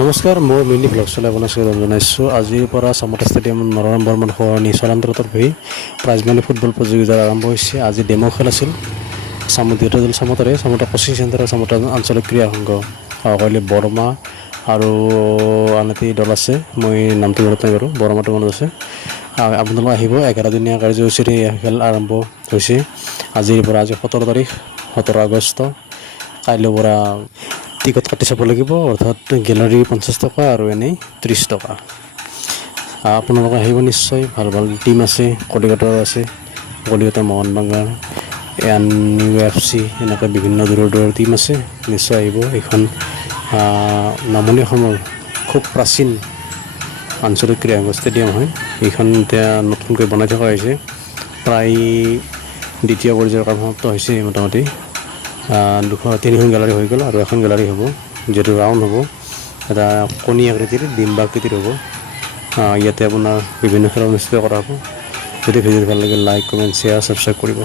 নমস্কাৰ, মই mini blog চলাই আপোনাক জনাইছোঁ। আজিৰ পৰা চামতা ষ্টেডিয়াম নৰনাৰায়ণ বৰ্মন সৰণি চলান্তৰত হৈ প্ৰাইজ মানি ফুটবল প্ৰতিযোগিতা আৰম্ভ হৈছে। আজি ডেমো খেল আছিল দুটা দল চামতাৰে চামতা কোচিং চেণ্টাৰ চামতা আঞ্চলিক ক্ৰীড়া সংঘ সহকালি বৰমা আৰু আন এটি দল আছে, মই নামটো মনত নাই বাৰু, বৰমাটো মনত আছে। আপোনালোক আহিব। 11 দিনীয়া কাৰ্যসূচীৰে এই খেল আৰম্ভ হৈছে আজিৰ পৰা। আজি 17 আগষ্ট। কাইলৈৰ পৰা টিকট কাটি চাব লাগিব, অৰ্থাৎ গেলাৰী 50 টকা আৰু এনেই 30 টকা। আপোনালোকে আহিব নিশ্চয়। ভাল ভাল টিম আছে, কলিকতাৰ আছে, কলিকতা মোহনবাগান, UFC, এনেকৈ বিভিন্ন দূৰৰ টিম আছে। নিশ্চয় আহিব। এইখন নামনি অসমৰ খুব প্ৰাচীন আঞ্চলিক ক্ৰীড়া ষ্টেডিয়াম হয়। এইখন এতিয়া নতুনকৈ বনাই থকা হৈছে। প্ৰায় দ্বিতীয় পৰ্যায়ৰ কাম সমাপ্ত হৈছে। মোটামুটি 3খন গেলাৰী হৈ গ'ল আৰু এখন গেলাৰী হ'ব, যিহেতু ৰাউণ্ড হ'ব, এটা কণী আকৃতিৰ ডিম্বা আকৃতিৰ হ'ব। ইয়াতে আপোনাৰ বিভিন্ন খেল অনুষ্ঠিত কৰা হ'ব। যদি ভিডিঅ'টো ভাল লাগে লাইক, কমেণ্ট, শ্বেয়াৰ, ছাবস্ক্ৰাইব কৰিব।